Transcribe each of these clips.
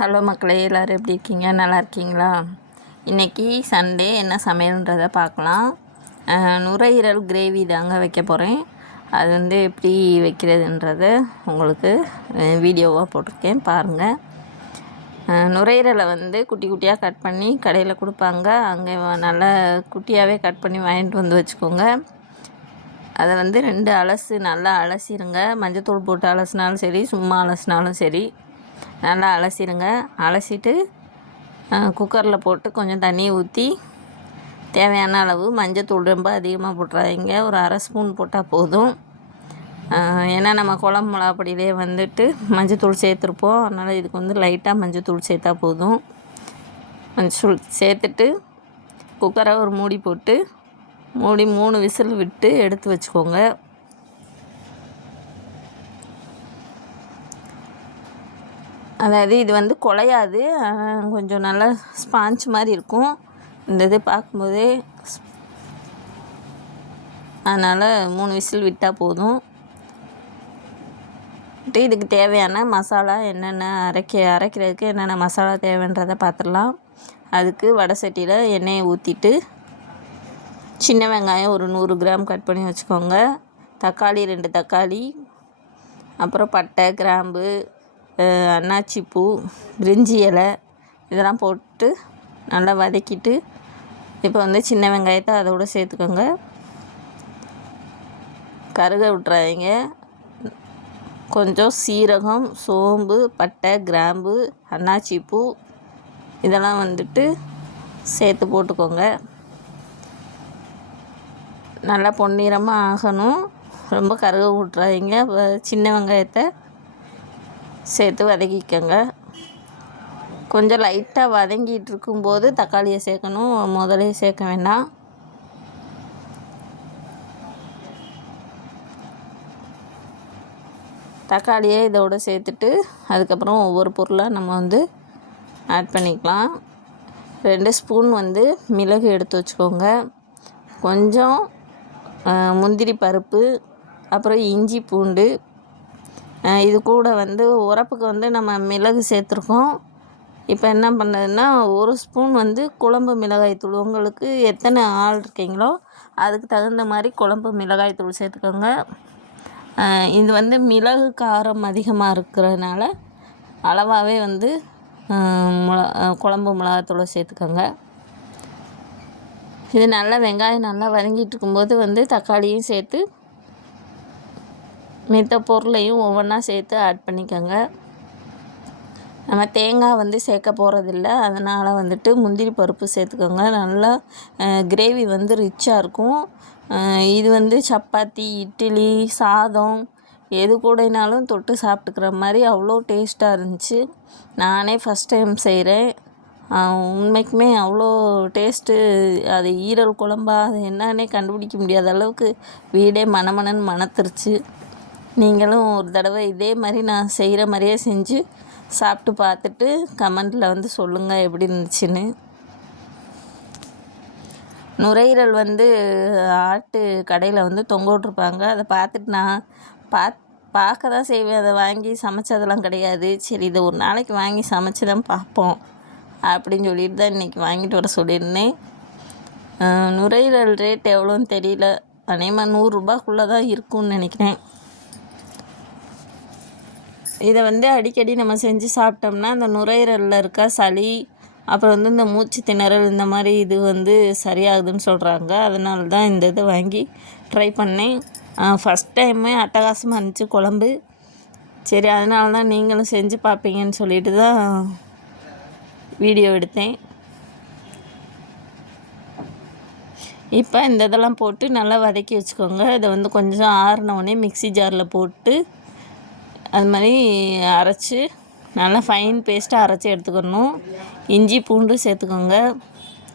Hello மக்களே, எல்லோரும் எப்படி இருக்கீங்க? நல்லா இருக்கீங்களா? இன்றைக்கி சண்டே என்ன சமையல்ன்றதை பார்க்கலாம். நுரையீரல் கிரேவி தாங்க வைக்க போகிறேன். அது வந்து எப்படி வைக்கிறதுன்றதை உங்களுக்கு வீடியோவாக போட்டிருக்கேன், பாருங்கள். நுரையீரலை வந்து குட்டி குட்டியாக கட் பண்ணி கடையில் கொடுப்பாங்க. அங்கே நல்லா குட்டியாகவே கட் பண்ணி வாங்கிட்டு வந்து வச்சுக்கோங்க. அதை வந்து 2 அலசு நல்லா அலசிடுங்க. மஞ்சத்தூள் போட்டு அலசினாலும் சரி, சும்மா அலசினாலும் சரி, நல்லா அலசிடுங்க. அலசிட்டு குக்கரில் போட்டு கொஞ்சம் தண்ணியை ஊற்றி தேவையான அளவு மஞ்சத்தூள் ரொம்ப அதிகமாக போட்டுறாதீங்க, ஒரு அரை ஸ்பூன் போட்டால் போதும். ஏன்னா நம்ம குழம்பு மிளகாப்பொடியிலே வந்துட்டு மஞ்சத்தூள் சேர்த்துருப்போம். அதனால் இதுக்கு வந்து லைட்டாக மஞ்சத்தூள் சேர்த்தா போதும். மஞ்சத்தூள் சேர்த்துட்டு குக்கரை ஒரு மூடி போட்டு 3 விசில் விட்டு எடுத்து வச்சுக்கோங்க. அதாவது இது வந்து குழையாது, கொஞ்சம் நல்லா ஸ்பாஞ்ச் மாதிரி இருக்கும் இந்த இது பார்க்கும்போதே. அதனால் 3 விசில் விட்டால் போதும். இதுக்கு தேவையான மசாலா என்னென்ன அரைக்கிறதுக்கு என்னென்ன மசாலா தேவைன்றதை பார்த்துடலாம். அதுக்கு வடை சட்டியில் எண்ணெயை ஊற்றிட்டு சின்ன வெங்காயம் ஒரு 100 கிராம் கட் பண்ணி வச்சுக்கோங்க. தக்காளி 2 தக்காளி, அப்புறம் பட்டை, கிராம்பு, அன்னாச்சி பூ, பிரிஞ்சி இலை இதெல்லாம் போட்டு நல்லா வதக்கிட்டு இப்போ வந்து சின்ன வெங்காயத்தை அதோடு சேர்த்துக்கோங்க. கருக விட்டுறாதீங்க. கொஞ்சம் சீரகம், சோம்பு, பட்டை, கிராம்பு, அன்னாச்சி பூ இதெல்லாம் வந்துட்டு சேர்த்து போட்டுக்கோங்க. நல்லா பொன்னிறமாக ஆகணும், ரொம்ப கருக விட்றாதீங்க. சின்ன வெங்காயத்தை சேர்த்து வதக்கிக்கோங்க. கொஞ்சம் லைட்டாக வதங்கிட்டு இருக்கும்போது தக்காளியை சேர்க்கணும், முதலே சேர்க்க வேண்டாம். தக்காளியை இதோடு சேர்த்துட்டு அதுக்கப்புறம் ஒவ்வொரு பொருளாக நம்ம வந்து ஆட் பண்ணிக்கலாம். 2 ஸ்பூன் வந்து மிளகு எடுத்து வச்சுக்கோங்க. கொஞ்சம் முந்திரி பருப்பு, அப்புறம் இஞ்சி பூண்டு. இது கூட வந்து உரப்புக்கு வந்து நம்ம மிளகு சேர்த்துருக்கோம். இப்போ என்ன பண்ணுறதுன்னா 1 ஸ்பூன் வந்து குழம்பு மிளகாய்த்தூள், உங்களுக்கு எத்தனை ஆள் இருக்கீங்களோ அதுக்கு தகுந்த மாதிரி குழம்பு மிளகாய்த்தூள் சேர்த்துக்கோங்க. இது வந்து மிளகு காரம் அதிகமாக இருக்கிறதுனால அளவாகவே வந்து குழம்பு மிளகாய்த்தூளை சேர்த்துக்கோங்க. இது நல்லா வெங்காயம் நல்லா வதங்கிட்டு இருக்கும்போது வந்து தக்காளியும் சேர்த்து மித்த பொருளையும் ஒவ்வொன்றா சேர்த்து ஆட் பண்ணிக்கோங்க. நம்ம தேங்காய் வந்து சேர்க்க போகிறதில்ல, அதனால் வந்துட்டு முந்திரி பருப்பு சேர்த்துக்கோங்க. நல்லா கிரேவி வந்து ரிச்சாக இருக்கும். இது வந்து சப்பாத்தி, இட்லி, சாதம் எது கூடனாலும் தொட்டு சாப்பிட்டுக்கிற மாதிரி அவ்வளோ டேஸ்ட்டாக இருந்துச்சு. நானே ஃபஸ்ட் டைம் செய்கிறேன். உண்மைக்குமே அவ்வளோ டேஸ்ட்டு. அது ஈரல் குழம்பா அது என்னன்னே கண்டுபிடிக்க முடியாத அளவுக்கு வீடே மணமணன்னு மணத்துருச்சு. நீங்களும் ஒரு தடவை இதே மாதிரி நான் செய்கிற மாதிரியே செஞ்சு சாப்பிட்டு பார்த்துட்டு கமெண்டில் வந்து சொல்லுங்கள் எப்படி இருந்துச்சுன்னு. நுரையீரல் வந்து ஆட்டு கடையில் வந்து தொங்க விட்ருப்பாங்க. அதை பார்த்துட்டு நான் பார்க்க தான் செய்வேன், அதை வாங்கி சமைச்சதெல்லாம் கிடையாது. சரி, இதை ஒரு நாளைக்கு வாங்கி சமைச்சு தான் பார்ப்போம் அப்படின்னு சொல்லிட்டு தான் இன்றைக்கி வாங்கிட்டு வர சொல்லியிருந்தேன். நுரையீரல் ரேட் எவ்வளோன்னு தெரியல, அநேகமாக 100 ரூபாய்க்குள்ளே தான் இருக்கும்னு நினைக்கிறேன். இதை வந்து அடிக்கடி நம்ம செஞ்சு சாப்பிட்டோம்னா அந்த நுரையீரலில் இருக்க சளி, அப்புறம் வந்து இந்த மூச்சு திணறல் இந்த மாதிரி இது வந்து சரியாகுதுன்னு சொல்கிறாங்க. அதனால தான் இந்த இதை வாங்கி ட்ரை பண்ணேன். ஃபஸ்ட் டைமே அட்டகாசமாக இருந்துச்சு குழம்பு. சரி, அதனால தான் நீங்களும் செஞ்சு பார்ப்பீங்கன்னு சொல்லிட்டு தான் வீடியோ எடுத்தேன். இப்போ இந்த இதெல்லாம் போட்டு நல்லா வதக்கி வச்சுக்கோங்க. இதை வந்து கொஞ்சம் ஆறினோடனே மிக்ஸி ஜாரில் போட்டு அது மாதிரி அரைச்சி நல்லா ஃபைன் பேஸ்ட்டாக அரைச்சி எடுத்துக்கணும். இஞ்சி பூண்டு சேர்த்துக்கோங்க,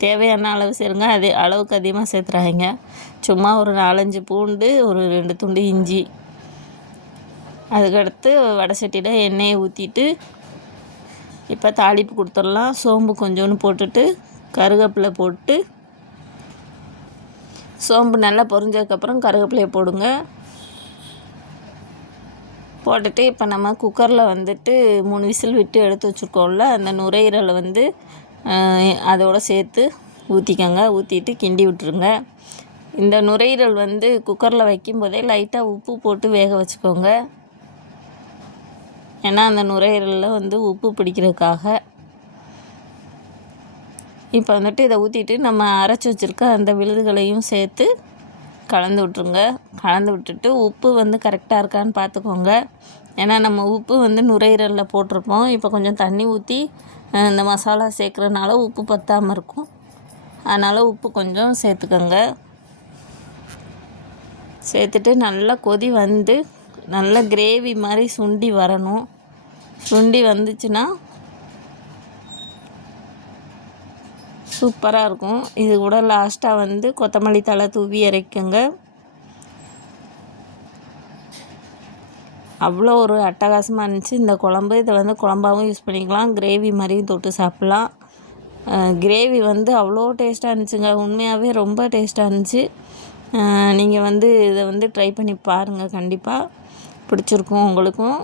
தேவையான அளவு சேருங்க. அதே அளவுக்கு அதிகமாக சேர்த்துறாங்க. சும்மா ஒரு 4-5 பூண்டு, ஒரு 2 துண்டு இஞ்சி. அதுக்கடுத்து வடை சட்டியில் எண்ணெயை ஊற்றிட்டு இப்போ தாளிப்பு கொடுத்துடலாம். சோம்பு கொஞ்சோன்னு போட்டுட்டு கருவேப்பிலை போட்டு, சோம்பு நல்லா பொரிஞ்சதுக்கப்புறம் கருவேப்பிலையை போடுங்க. போட்டுட்டு இப்போ நம்ம குக்கரில் வந்துட்டு 3 விசில் விட்டு எடுத்து வச்சுருக்கோம்ல, அந்த நுரையீரலை வந்து அதோடு சேர்த்து ஊற்றிக்கோங்க. ஊற்றிட்டு கிண்டி விட்டுருங்க. இந்த நுரையீரல் வந்து குக்கரில் வைக்கும்போதே லைட்டாக உப்பு போட்டு வேக வச்சுக்கோங்க. ஏன்னா அந்த நுரையீரலில் வந்து உப்பு பிடிக்கிறதுக்காக. இப்போ வந்துட்டு இதை ஊற்றிட்டு நம்ம அரைச்சி வச்சுருக்க அந்த விழுதுகளையும் சேர்த்து கலந்து விட்ருங்க. கலந்து விட்டுட்டு உப்பு வந்து கரெக்டாக இருக்கான்னு பார்த்துக்கோங்க. ஏன்னா நம்ம உப்பு வந்து நுரையீரலில் போட்டிருப்போம். இப்போ கொஞ்சம் தண்ணி ஊற்றி இந்த மசாலா சேர்க்குறனால உப்பு பத்தாமல் இருக்கும். அதனால் உப்பு கொஞ்சம் சேர்த்துக்கோங்க. சேர்த்துட்டு நல்லா கொதி வந்து நல்ல கிரேவி மாதிரி சுண்டி வரணும். சுண்டி வந்துச்சுன்னா சூப்பராக இருக்கும். இது கூட லாஸ்ட்டாக வந்து கொத்தமல்லி தழை தூவி இறக்குங்க. அவ்வளோ ஒரு அட்டகாசமாக இருந்துச்சு இந்த குழம்பு. இதை வந்து குழம்பாகவும் யூஸ் பண்ணிக்கலாம், கிரேவி மாதிரியும் தொட்டு சாப்பிட்லாம். கிரேவி வந்து அவ்வளோ டேஸ்ட்டாக இருந்துச்சுங்க. உண்மையாகவே ரொம்ப டேஸ்ட்டாக இருந்துச்சு. நீங்கள் வந்து இதை வந்து ட்ரை பண்ணி பாருங்கள். கண்டிப்பாக பிடிச்சிருக்கும் உங்களுக்கும்.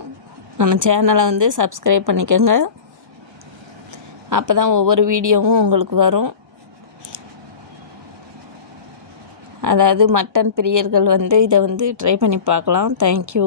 நம்ம சேனலை வந்து சப்ஸ்கிரைப் பண்ணிக்கோங்க. அப்போ தான் ஒவ்வொரு வீடியோவும் உங்களுக்கு வரும். அதாவது மட்டன் பிரியர்கள் வந்து இதை வந்து ட்ரை பண்ணி பார்க்கலாம். தேங்க்யூ.